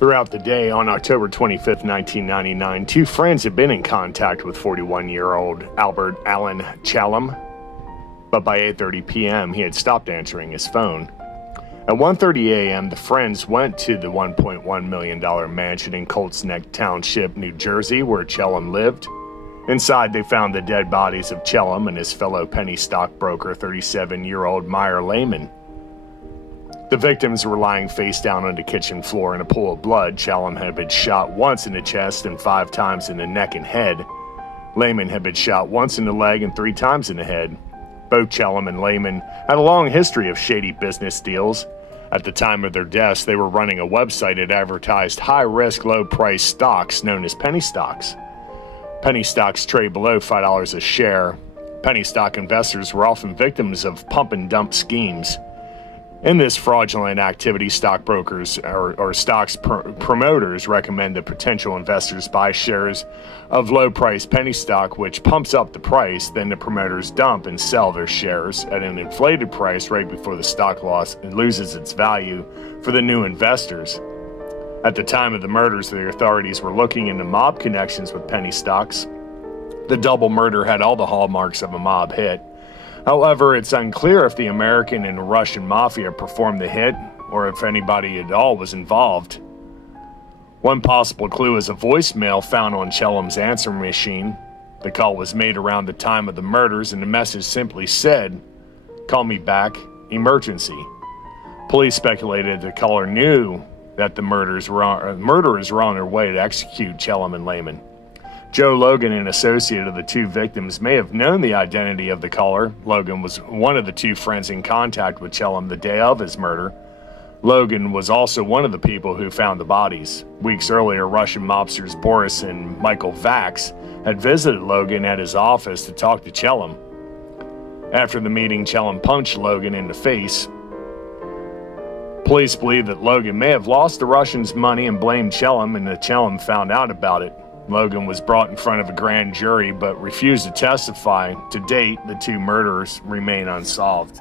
Throughout the day on October 25, 1999, two friends had been in contact with 41-year-old Albert Allen Chalem, but by 8:30 p.m. he had stopped answering his phone. At 1:30 a.m., the friends went to the $1.1 million mansion in Colts Neck Township, New Jersey, where Chalem lived. Inside, they found the dead bodies of Chalem and his fellow penny stockbroker, 37-year-old Maier Lehmann. The victims were lying face down on the kitchen floor in a pool of blood. Chalem had been shot once in the chest and 5 times in the neck and head. Lehmann had been shot once in the leg and 3 times in the head. Both Chalem and Lehmann had a long history of shady business deals. At the time of their deaths, they were running a website that advertised high-risk, low-price stocks known as penny stocks. Penny stocks trade below $5 a share. Penny stock investors were often victims of pump-and-dump schemes. In this fraudulent activity, stockbrokers or stocks promoters recommend that potential investors buy shares of low-priced penny stock, which pumps up the price. Then the promoters dump and sell their shares at an inflated price right before the stock loses its value for the new investors. At the time of the murders, the authorities were looking into mob connections with penny stocks. The double murder had all the hallmarks of a mob hit. However, it's unclear if the American and Russian mafia performed the hit or if anybody at all was involved. One possible clue is a voicemail found on Chalem's answering machine. The call was made around the time of the murders, and the message simply said, "Call me back, emergency." Police speculated the caller knew that the murderers were on their way to execute Chalem and Lehmann. Joe Logan, an associate of the two victims, may have known the identity of the caller. Logan was one of the two friends in contact with Chalem the day of his murder. Logan was also one of the people who found the bodies. Weeks earlier, Russian mobsters Boris and Michael Vax had visited Logan at his office to talk to Chalem. After the meeting, Chalem punched Logan in the face. Police believe that Logan may have lost the Russians' money and blamed Chalem, and that Chalem found out about it. Logan was brought in front of a grand jury but refused to testify. To date, the two murders remain unsolved.